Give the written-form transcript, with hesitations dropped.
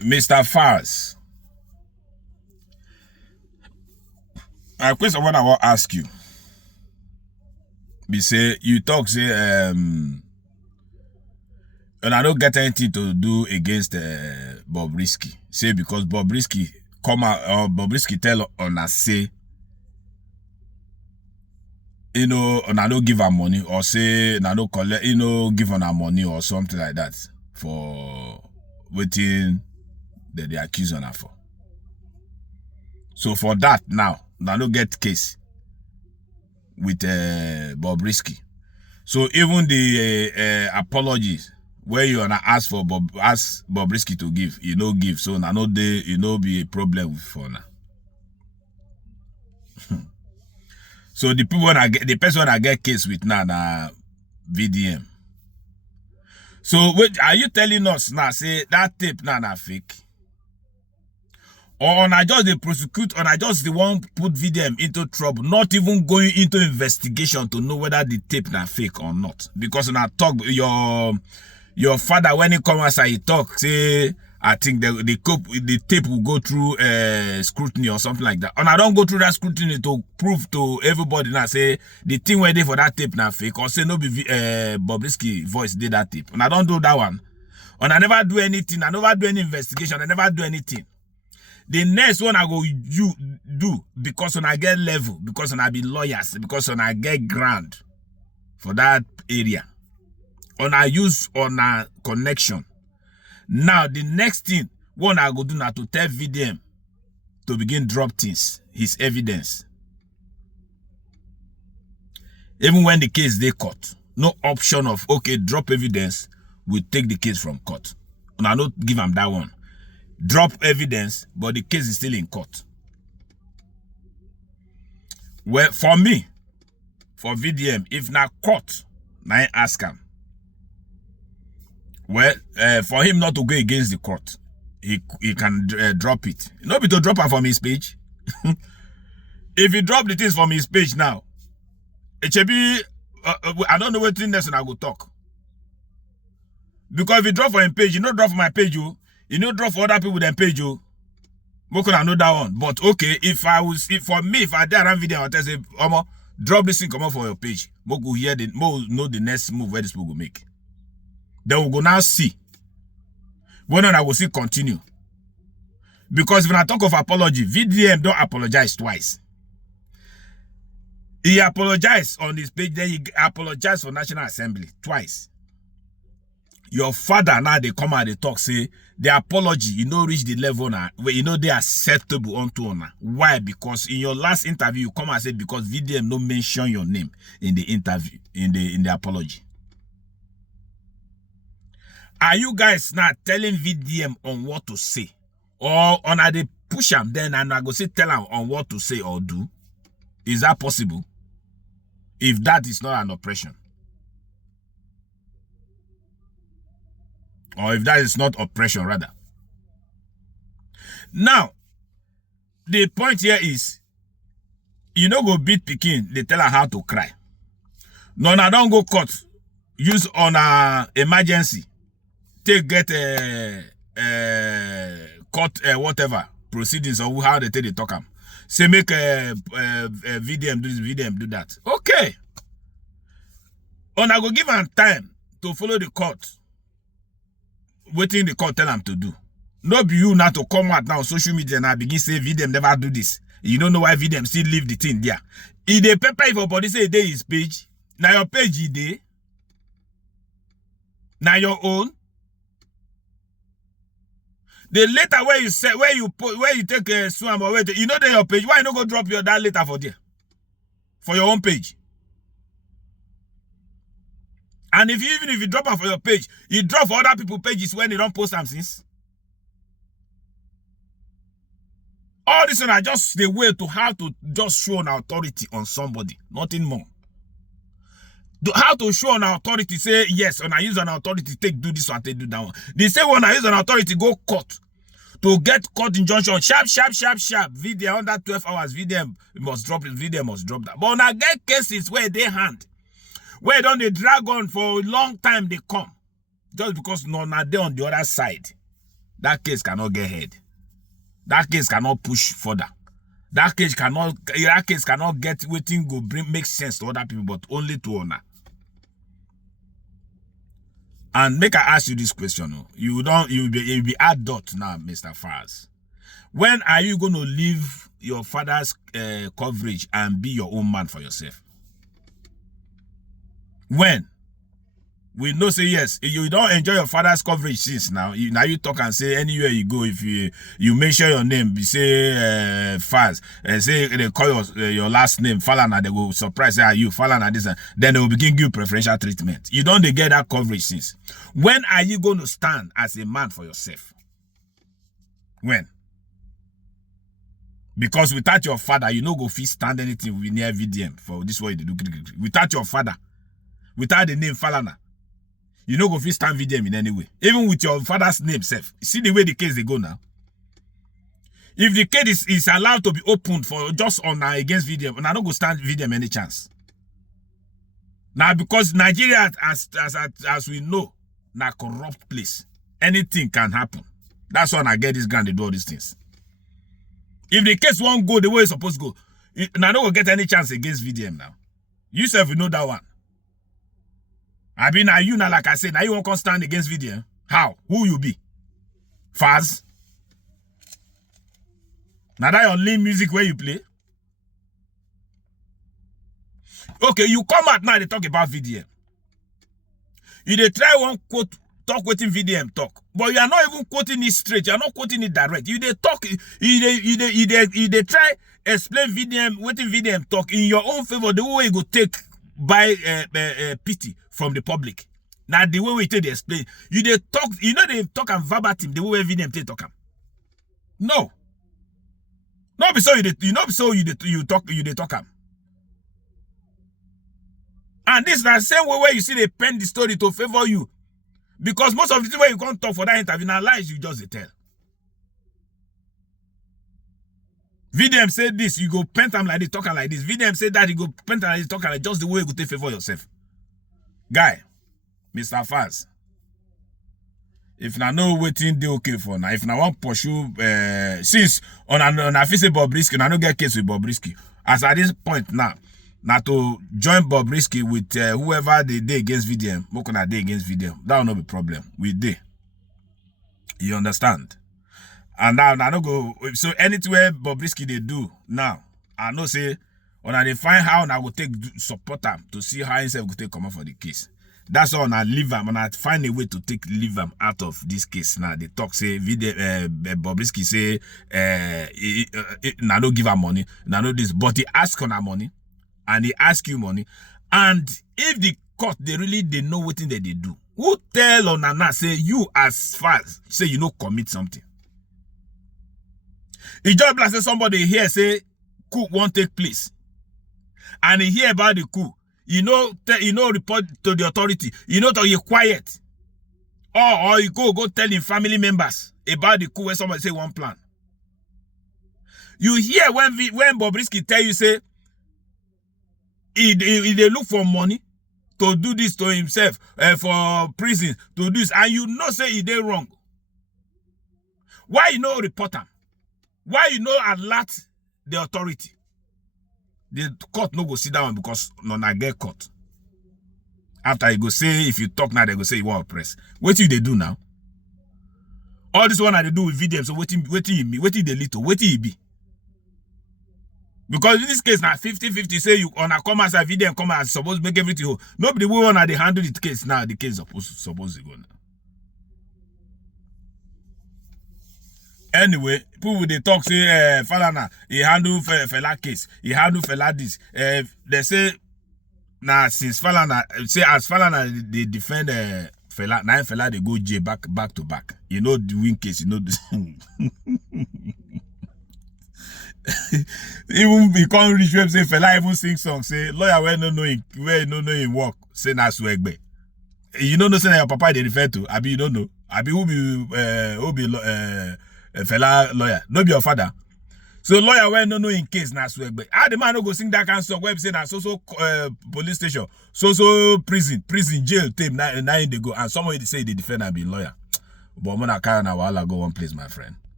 Mr. Fars, a question what I want to ask you. Be say you talk say and I don't get anything to do against Bobrisky. Say because Bobrisky come out or Bobrisky tell on us say and I don't give her money or say and I don't collect give her money or something like that for waiting that they accuse her for. So for that now, I don't get case with Bobrisky. So even the apologies where you wanna ask for ask Bobrisky to give, give. So now no day, be a problem for now. So the people the person I get case with now VDM. So wait, are you telling us now say that tape now fake? Or I just the prosecute, or I just the one put VDM into trouble, not even going into investigation to know whether the tape na fake or not. Because when I talk, your father when he come outside, he talk say I think the tape will go through scrutiny or something like that. And I don't go through that scrutiny to prove to everybody now say the thing where they for that tape na fake, or say no be Bobrisky voice did that tape. And I don't do that one. And I never do anything. I never do any investigation. I never do anything. The next one I go do because when I get level, because when I be lawyers, because when I get grant for that area, when I use on a connection. Now the next thing one I go do now to tell VDM to begin drop things, his evidence. Even when the case they court, no option of okay drop evidence, we take the case from court. And I don't give him that one. Drop evidence, but the case is still in court. Well, for me, for VDM, if not court, I ask him. Well, for him not to go against the court, he can drop it. Not be to drop it from his page. If he drop the things from his page now, it should be, I don't know what thing that's when I go talk. Because if he drop from his page, drop from my page, drop for other people than page you. More can I know that one. But okay, if I did around video, I tell say, drop this thing come up for your page. More go hear know the next move where this people go make. Then we go now see. When I will see continue. Because when I talk of apology, VDM don't apologize twice. He apologized on his page, then he apologized for National Assembly twice. Your father now they come and they talk say the apology reach the level now where they acceptable unto honor. Why? Because in your last interview you come and say because VDM no mention your name in the interview in the apology. Are you guys not telling VDM on what to say, or on they push him then and I go say tell him on what to say or do? Is that possible? If that is not an oppression. Or if that is not oppression, rather. Now, the point here is, go beat Pekin, they tell her how to cry. No, I don't go court. Use on a emergency. Get court whatever proceedings or how they take the talk them. Say make VDM do this, VDM do that. Okay. And I go give them time to follow the court. Waiting the court tell them to do. No be you now to come out now on social media and begin say VDM never do this. You don't know why VDM still leave the thing there. If they paper if your body say they his page, now your page is there. Now your own. The letter where you say where you take a swam or where that your page. Why you not go drop your that letter for there? For your own page. And even if you drop it for your page, you drop for other people's pages when they don't post them since. All this are just the way to how to just show an authority on somebody, nothing more. How to show an authority, say yes, when I use an authority, do this one, do that one. They say when I use an authority, go court. To get court injunction, sharp. VDM under 12 hours, VDM must drop it, VDM must drop that. But when I get cases where they hand, where don't they drag on for a long time they come. Just because no, they on the other side. that case cannot get head. That case cannot push further. That case cannot get waiting go make sense to other people, but only to honor. And make I ask you this question. You'll be adult now, Mr. Faz. When are you going to leave your father's coverage and be your own man for yourself? When? We know say yes. You don't enjoy your father's coverage since now. Now you talk and say anywhere you go, if you mention your name, you say Faz, say they call your last name Falana, they will surprise say, are you Falana this, and then they will begin give you preferential treatment. You don't get that coverage since. When are you going to stand as a man for yourself? When? Because without your father, you no go fit stand anything near VDM for this way they do. Without your father, without the name Falana, you no go fit stand VDM in any way. Even with your father's name self. See the way the case they go now. If the case is allowed to be opened for just on against VDM, and I don't go stand VDM any chance. Now because Nigeria, as we know, na corrupt place. Anything can happen. That's why I get this gun, they do all these things. If the case won't go the way it's supposed to go, and I don't get any chance against VDM now. You self you know that one. I mean, now you now, like I said, now you won't come stand against VDM. How? Who you be? Faz? Now that your lean music where you play? Okay, you come out now, they talk about VDM. You they try one quote, talk with VDM talk. But you are not even quoting it straight. You are not quoting it direct. You they talk, you they try explain VDM, what VDM talk in your own favor, the way you go take by pity from the public. Now the way we take the explain, you they talk, you know they talk and verbatim the way VDM they talk them. No. Not so you talk them. And this is the same way where you see they pen the story to favor you. Because most of the time when you can't talk for that interview, now lies you just tell. VDM said this, you go pen them like this, talking like this. VDM said that, you go pen them like this, talking like just the way you go take favor yourself. Guy, Mr. Faz, if na know waiting they okay for now, if na want pursue, since on a face Bobrisky, na no get case with Bobrisky. As at this point now to join Bobrisky with whoever they day against VDM, what can I day against VDM? That will not be problem. We day. You understand? And now I don't go. So anywhere Bobrisky they do now, I know say when they find how I will take support them to see how himself will take come up for the case. That's all. I leave him and I find a way to leave him out of this case. Now they talk say Bobrisky say now don't give her money. Now know this, but he ask on her money. And they ask you money, and if the court they know what thing that they do, who tell on Nana say you as far as say you know commit something? It just like say somebody here say coup won't take place, and he hear about the coup, you know report to the authority, you know to you quiet, or you go tell him family members about the coup when somebody say one plan. You hear when Bobrisky tell you say. He they look for money to do this to himself, for prison, to do this, and you know say he did wrong. Why you know report him? Why you know alert the authority? The court no go sit down because none get caught. After you go say, if you talk now, they go say you want press. What do they do now? All this one they do with VDM, so what they lead to? What he be? Because in this case now 50-50 say you on a come as a VDM come as supposed to make everything whole. Nobody will want to handle the case now. The case is supposed to go now. Anyway, people they talk say Falana he handle Fela case, he handle Fela this. They say now since Falana say as Falana they defend Fela, now Fela they go jail back to back. You know the win case, you know this. Even he can't reach where say Fela even sing song say lawyer where no know him work say na swagbe. You don't know say your papa they refer to. Abi you don't know. Abi who be Fela lawyer. No be your father. So lawyer where no know in case na swagbe. How the man no go sing that kind of song where say na so police station, so prison jail tape now they go and somebody say they defend and be lawyer. But when I carry on, I'll go one place, my friend.